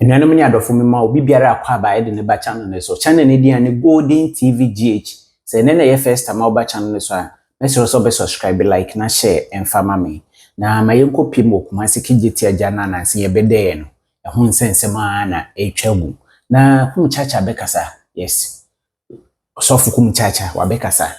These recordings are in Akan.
Enuanom ni adofo me ma obi biara akwa aba de ne ba channel ne so channel ne dia ne Golden TV GH se ne na ye first time oba channel ne so a message so be subscribe like na share emfa ma me na ma yenko pim Kumchacha Kejetia jana na se ye bede no ho nsensema na etwagu na Kumchacha bekasa yes osofu Kumchacha wa bekasa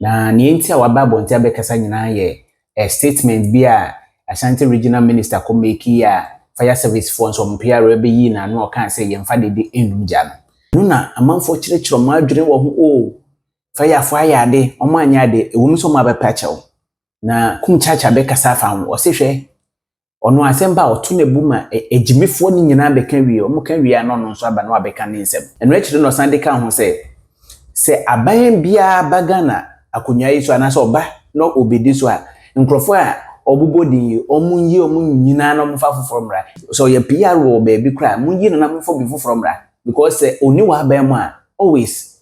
na ne enti a waba bonti abekasa nyina ye a statement bi a Asante regional minister ko make ya fire service for so mpia be yi na no kan say yemfa de enum ja no na amanfo kirechiro ma adwene wo ho o fire fire de omo anya de ewum so ma be pachew na Kumchacha be kasa fa o se hwe ono asemba otu na buma ejimifo ni nyina be kan wi omo kan wi ano no so aba no abeka ne nsem eno akire no sande kan ho se aban bia bagana akonya yi so anase oba no obedi so a nkrofo a obubodi omunyi omunyina no mfa foforomra so ye PR baby cry munyi no na mfa bi foforomra because oni wa ba mu a always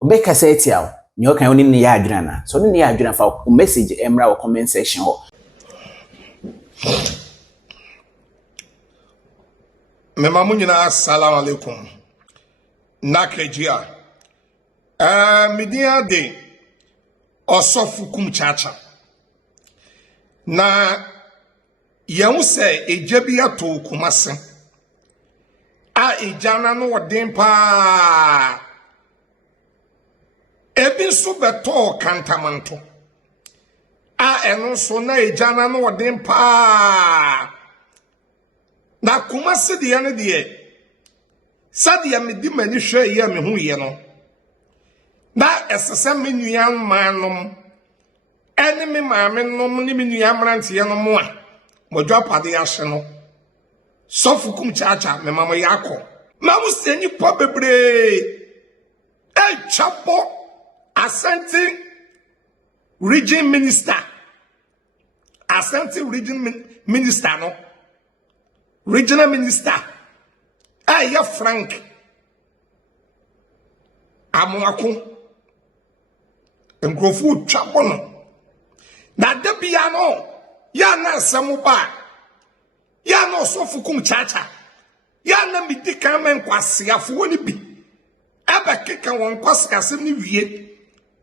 obeka say tiaw nyo kan oni ne ya adwena na so ni ne ya adwena fa message emra wo comment section ho mema munyina assalamu alaikum na Kejetia media de osofu Kumchacha na yehu se eje bi ato Kumase a ejana no wodin pa ebi so beto kantamanto a eno so na ejana no wodin pa na Kumase de ene de sade ya medi mani hwe ye me hu ye no na esese menuan manom ene me maame nom ni menuan mrante ye no mo a modwa pade ya hye no sofu Kumchacha me mama yakọ ma mu senyi po bebre chapo Asante region minister Asante region minister no regional minister ya Frank Amoako nkrofo chapo no na debia no ya na samuba ya no sofu Kumchacha ya na midika men kwasiafo ni bi abakeka won kwasikasem ni wie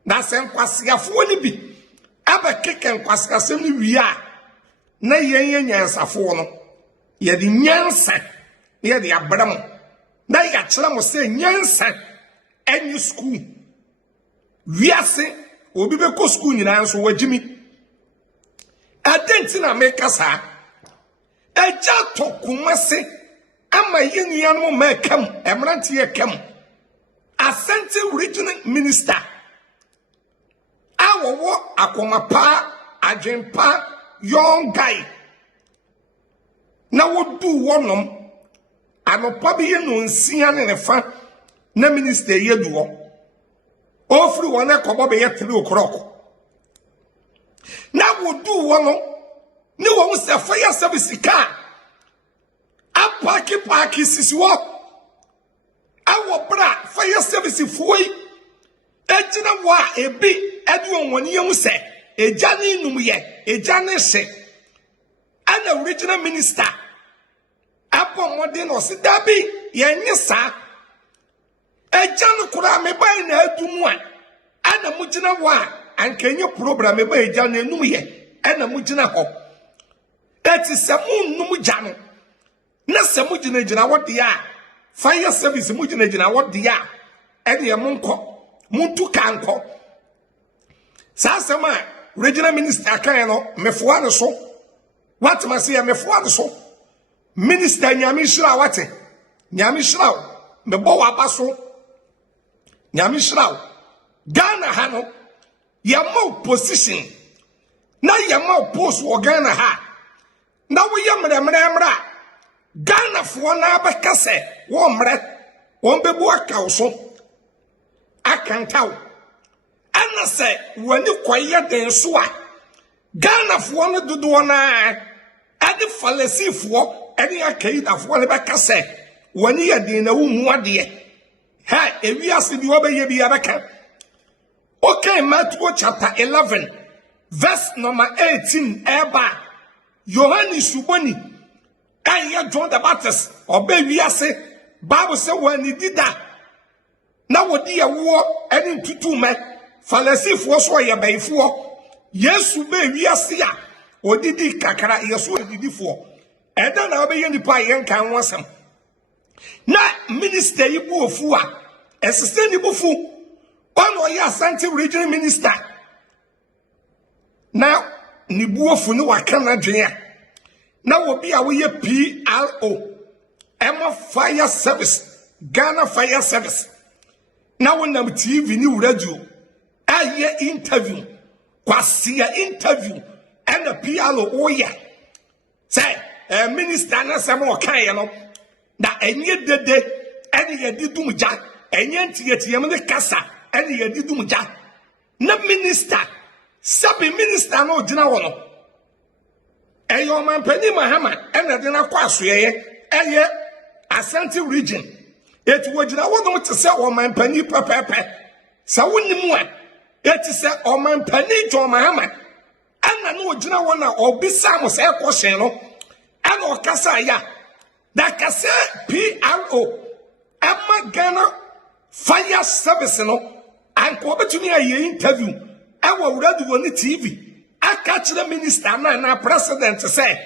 na sen kwasiafo ni bi abakeka kwasikasem ni wie a na yen nyansafo no ye di nyansa ye di abram na ya kire mo se nyansa any school wiase obi be ko school nyina nso wagimi adenti na meka sa eja to Kumase ama yenuan mo mekam emrante ye kam Asante regional minister awowo akomapa agwempa young guy na wodu wonom anopa bi ye no nsia ne fa na minister ye duo ofri wona kobo be ye 3 o'clock na wodu wono ni wo se fire service car apaki sisiwo awo bra fire service fuoi ejina wa ebi edu woni ye se eja ni num ye eja ne hye ana regional minister apo modern osidabi ye nyesa eja no kura me bai na adumu a ana mugina wa ankenye program e bai eja na enum ye ana mugina ho eti se num ja no na se mugina wodi a fire service mugina wodi a ene ye monko muntu kanko sasema regional minister kan no mefoa no so what must say mefoa no so minister nyamishira wate nyamishira me bo wabaso nyamishira Ghana ha no yamo position na yamo post wo Ghana ha na wo yemremremra Ghana fo na abekase wo mre won bebu akaw so akantaw ana se wani kwaye den so a Ghana fo no dodo na ade falesifo ade akaida fo le bekase wani ya den na wo mu ade ha ewiase bi wo be ye bi abeka. Okay, Matthew chapter 11 verse number 18 eba Yohani suboni and ya John the Baptist or baby say Bible say when he did that. Now what dear war and into 2 men Pharisee for so ya by 4 yes baby see ya or did the kakara yes what did for and then I'll be in the pie and can want some. Now minister Ibu Fua a sustainable fool one or ya Asante regional minister. Now Nibu Funu Wakana Junior. Now will be away PLO Emma Fire Service Ghana Fire Service. Now when I'm TV new radio I hear interview Kwasia interview and the PLO oh yeah say minister na samo kan no that enye dede ene ye di dumja enye ntiyetie me kasa ene ye di dumja na minister sabi minister no gina wo no eyo man pani mahama ene de na kwasoye eye Asante region eti wo gina wo no te se o man pani pepepe sa wonimu a eti se o man pani jo mahama ana no gina wo na obisa mo se ekoshen no ana okasa ya that kase PRO Emma Ghana Fire Service no and ko betumi aye interview ewo radio on TV aka kire minister na president say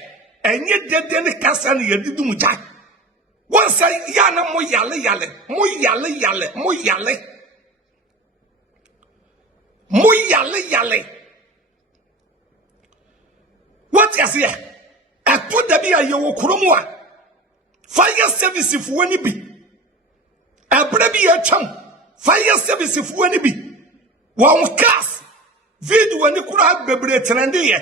enye dede ne kasa ne yedidum ja won say ya na mo yale what you say ato da bi aye wo kromu a fire service fu ani bi abra bi ya cham fire service fu ani bi won cars video ni kura bebre trende ye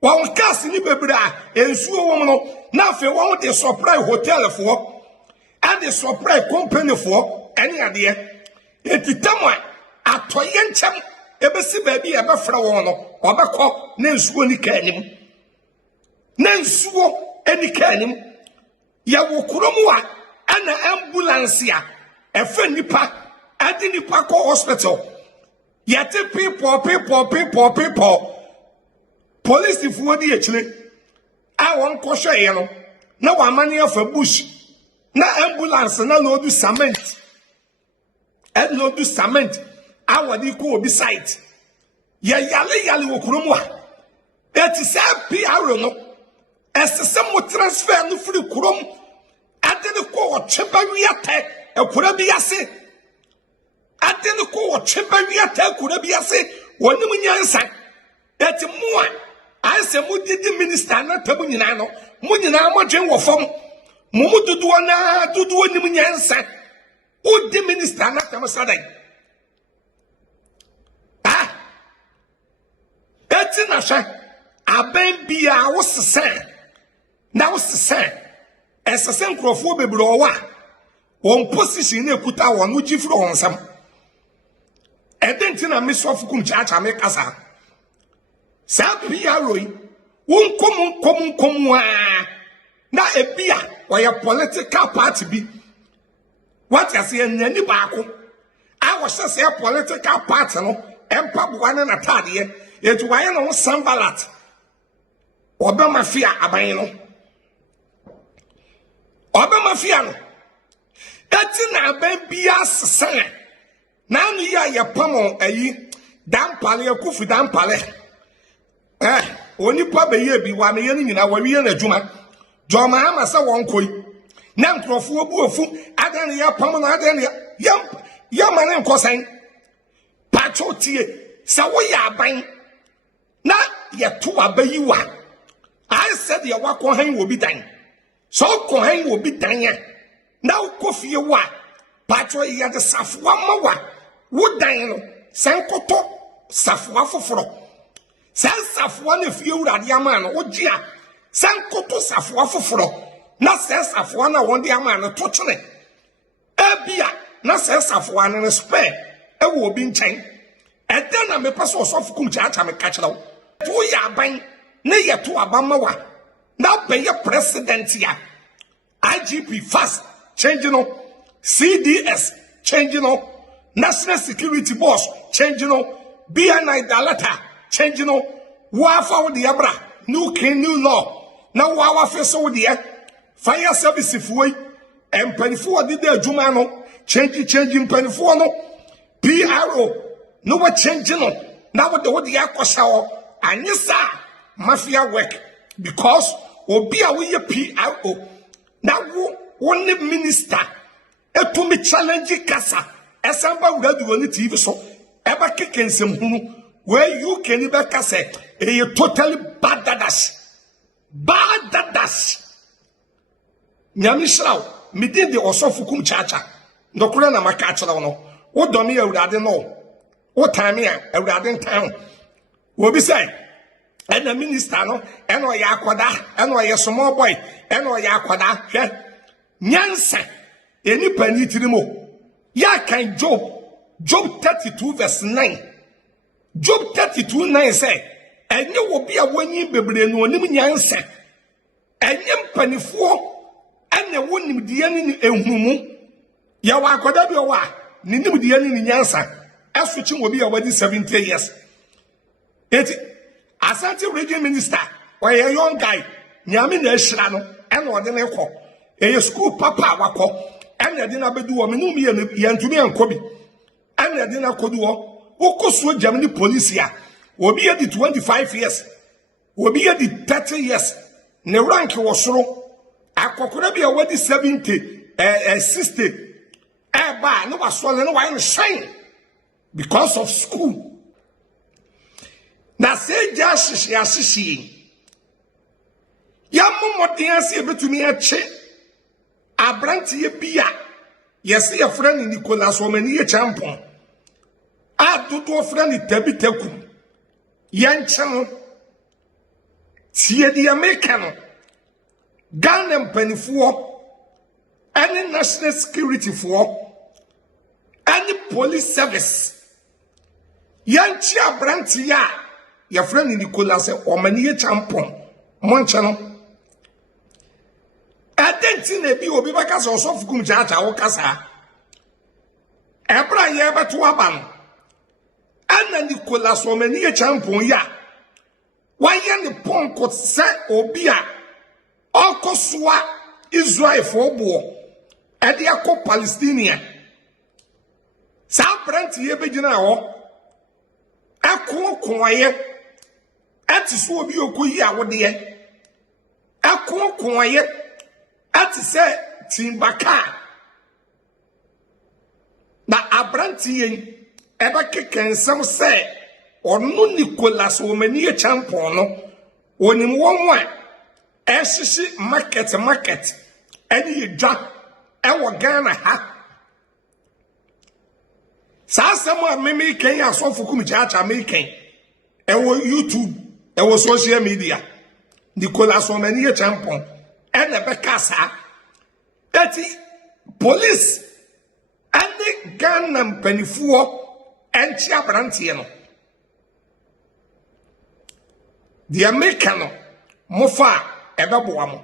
won cars ni bebre a ensuo wo no na fe won de surprise hotel fo and the surprise company fo any ade etitam a atoye ncham ebesi ba bi e be fra won no obekọ na ensuo ni kanim na ensuo eni kanim ya wo kuromu a ana ambulance ya efe nipa adi nipa ko hospital yete people police fu odi echire a won ko hwe ye no na wa mane afa bush na ambulance na loadu cement a wadi ko obi site ya yale wo kuromu a eti se PR no esese mo transfer no firi kurom adene ko wo cheba wiate ekura bi ase adene ko wo cheba wiate ekura bi ase woni munyansa eti mo a ase mo didi minister na tabu nyina no mo nyina mo dwen wo fam mo dudu ni munyansa o di minister na tamu sadai eti na sha aben bia wo sese now say SSM crofo bebro wa won position na ekuta won uji fro won sam edenti na mesof kumchacha me kasa sa PRO won kom wa na ebia wa political party bi what you say nani baako I was say political party no empa bo na natade etu wa ye no sambalat obama fia aban no Oba mafia no eti na aban bia sesan na anu ya ye pamo ayi dampale akufu dampale onipa be ye bi wa me ye nyina wa wiye na adwuma joma ama se won koi na nkrofo obu ofu adan ya pamo na adan ya mane nkosan pacho tie sa wo ya aban na ye to abayi wa I said ye wa ko han wo bi dan so ko han wo bi dan ya na ko fie wa patro ya de safwa mawa wo dan no sankoto safwa foforo san safwa na fie urade ama no wo gia sankoto safwa foforo na san safwa na won de ama no to twene ebia na san safwa no spare e wo bi nchen e den na me paso so fukum cha me ka kira wo to ya ban na ye to abamawa na be ye president ya IGP fast changing no CDS changing no National Security Boss changing no BNI Dalata changing no wa fa wo de abra new king new law na wa fa so wo de fire service fuoi empanifo de de adwuma no change mpanifo no PRO no what change no na what the yakosha o anyisa mafia work because obi a we PRO na one minister etumi challenge kasa esamba uradu on TV so eba kekensem hunu where you can be kasa e totally bad dadas nyamishraw midin de osofu kumchacha ndokura na maka achira no wo domi awurade no wo tame a awurade ntan wo say ena minister no ena ya akoda ena ya small boy ena ya akoda hwe nyansa eni pani tirimo ya kan Job 32 verse 9 Job 32:9 say enye wo bia wani bebre no onim nyansa enye mpanifo ene wonim de ni ehumu ya wa akoda bi wa ni nim de ni nyansa asochi wo bia wadi 70 years eti Asante region minister or a young guy nyame na ehira no ene ode ne kɔ eye school papa wakɔ ene de na bedu wo me no mi ye ntumi anko bi ene de na kodu wo wokoso Germany police ya obi ye di 25 years obi ye di 30 years ne rank wo soro akokora bi a wadi 70 60 ba no wasole no why no shine because of school na say just asisi ya momodin ase betumi eche abrantie bia yesi ye friend Nicholas Omani Acheampong adodo friend tabitakum yanchen tie di America no Ghana mpanifo any national security for any police service yanchi abrantie a your friend Nicholas Omani Acheampong monche no adenti na bi obi baka so of Kumchacha wo kasa ebra ye beto aban ana Nicholas Omani Acheampong ya waye ne ponko se obi a okosoa Israel for bo e de akọ Palestinian sa brant ye begina ho akọ ati so obi okoyi awode ye akon ati se timbaka na abranti yen eba kekensam se onu Nicholas Omani Acheampong no onim won wa esisi market eni edwa ewo Ghana ha sa asem a meme ken asofu Kumchacha meken ewo YouTube ewo social media Nicholas Omani Acheampong ene bekasa eti police ene Ghana mpanifuo enchi abrantie no the American mofa ebeboa mo